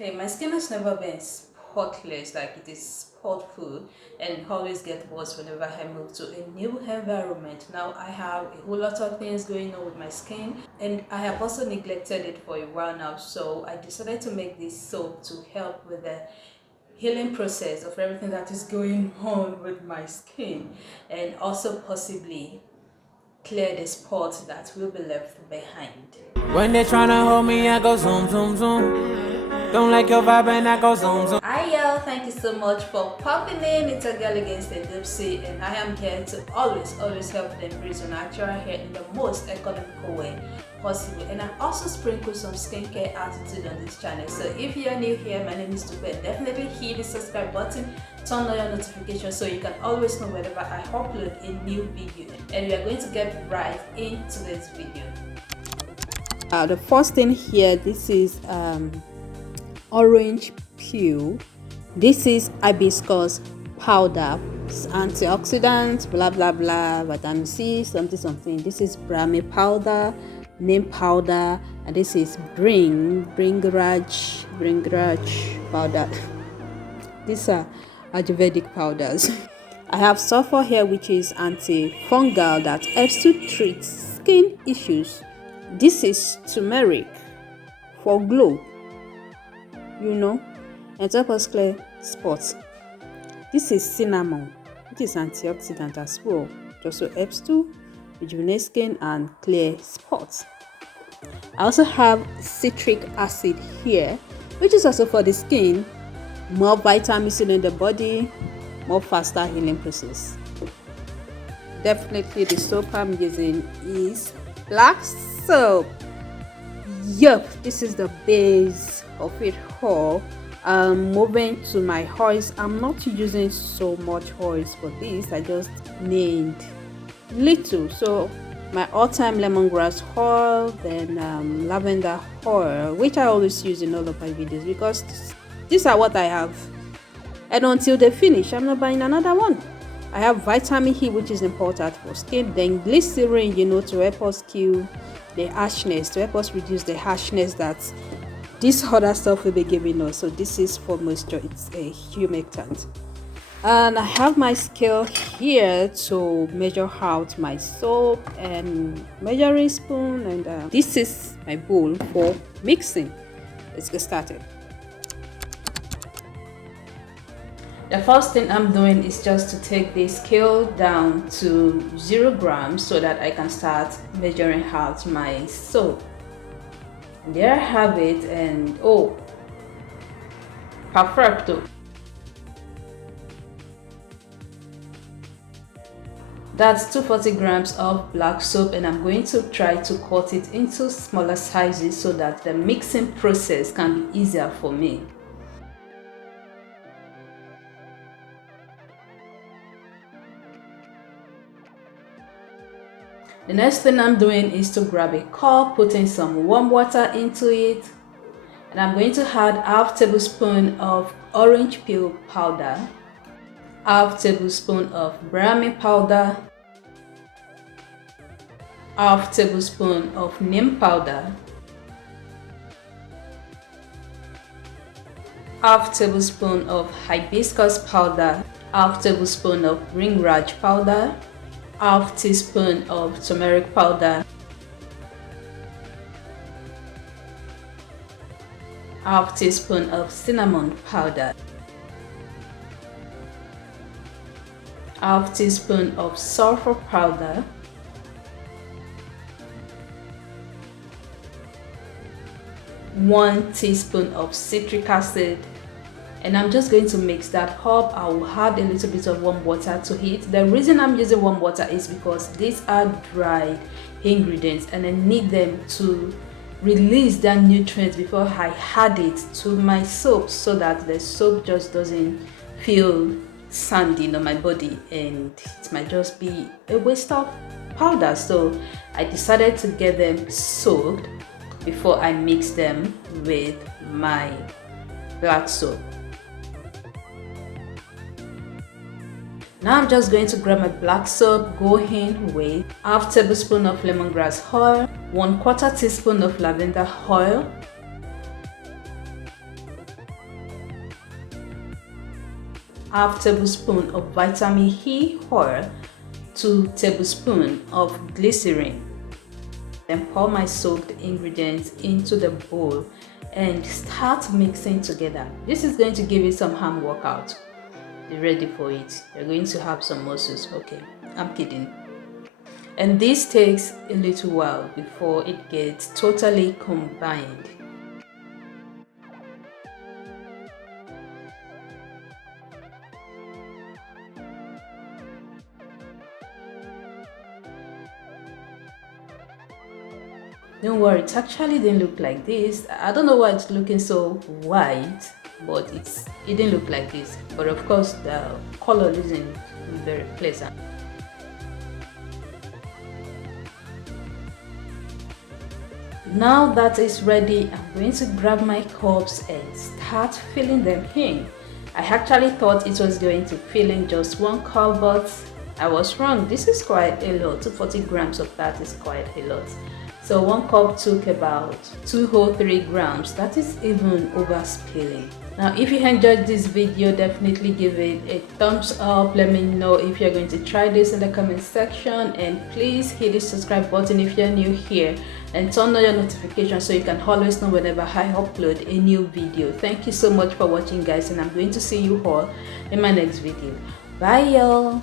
Hey, my skin has never been spotless, like it is spotful, and always get worse whenever I move to a new environment. Now I have a whole lot of things going on with my skin, and I have also neglected it for a while now, so I decided to make this soap to help with the healing process of everything that is going on with my skin, and also possibly clear the spots that will be left behind. When they're trying to hold me, I go zoom, zoom, zoom. Don't like your vibe and I go zoom, zoom. Hi y'all, thank you so much for popping in. It's a girl against the Dipsy, and I am here to always help them bring your natural hair in the most economical way possible. And I also sprinkle some skincare attitude on this channel. So if you're new here, my name is Dupe. Definitely hit the subscribe button, turn on your notifications so you can always know whenever I upload a new video. And we are going to get right into this video. The first thing here, this is orange peel. This is hibiscus powder. It's antioxidant, blah blah blah, vitamin C, something. This is Brahmi powder, neem powder, and this is Bhringraj powder. These are Ayurvedic powders. I have sulfur here, which is antifungal that helps to treat skin issues. This is turmeric for glow, and help us clear spots. This is cinnamon, which is antioxidant as well. It also helps to rejuvenate skin and clear spots. I also have citric acid here, which is also for the skin, more vitamin C in the body, more faster healing process. Definitely the soap I'm using is black soap. Yup, this is the base of it all. Moving to my oils, I'm not using so much oils for this. I just need little. So my all-time lemongrass oil, then lavender oil, which I always use in all of my videos because these are what I have, and until they finish I'm not buying another one. I have vitamin E, which is important for skin, then glycerine, to help us kill the harshness, to help us reduce the harshness that this other stuff will be giving us. So this is for moisture, it's a humectant. And I have my scale here to measure out my soap and measuring spoon, and this is my bowl for mixing. Let's get started. The first thing I'm doing is just to take the scale down to 0 grams so that I can start measuring out my soap. There I have it, and oh, perfecto. That's 240 grams of black soap, and I'm going to try to cut it into smaller sizes so that the mixing process can be easier for me. The next thing I'm doing is to grab a cup, putting some warm water into it, and I'm going to add half tablespoon of orange peel powder, half tablespoon of Brahmi powder, half tablespoon of neem powder, half tablespoon of hibiscus powder, half tablespoon of Bhringraj powder, half teaspoon of turmeric powder, half teaspoon of cinnamon powder, half teaspoon of sulfur powder, one teaspoon of citric acid, and I'm just going to mix that up. I will add a little bit of warm water to it. The reason I'm using warm water is because these are dried ingredients and I need them to release their nutrients before I add it to my soap, so that the soap just doesn't feel sandy on my body and it might just be a waste of powder. So I decided to get them soaked before I mix them with my black soap. Now I'm just going to grab my black soap, go in with half tablespoon of lemongrass oil, 1/4 teaspoon of lavender oil, 1/2 tablespoon of vitamin E oil, 2 tablespoons of glycerine. Then pour my soaked ingredients into the bowl and start mixing together. This is going to give you some hand workout. Be ready for it. You're going to have some muscles. Okay, I'm kidding. And this takes a little while before it gets totally combined. Don't worry, it actually didn't look like this. I don't know why it's looking so white, but it didn't look like this. But of course, the color isn't very pleasant. Now that it's ready, I'm going to grab my cups and start filling them in. I actually thought it was going to fill in just 1 cup, but I was wrong. This is quite a lot. 240 grams of that is quite a lot. So 1 cup took about 203 grams. That is even over spilling. Now, if you enjoyed this video, definitely give it a thumbs up. Let me know if you're going to try this in the comment section, and please hit the subscribe button if you're new here, and turn on your notifications so you can always know whenever I upload a new video. Thank you so much for watching, guys, and I'm going to see you all in my next video. Bye, y'all.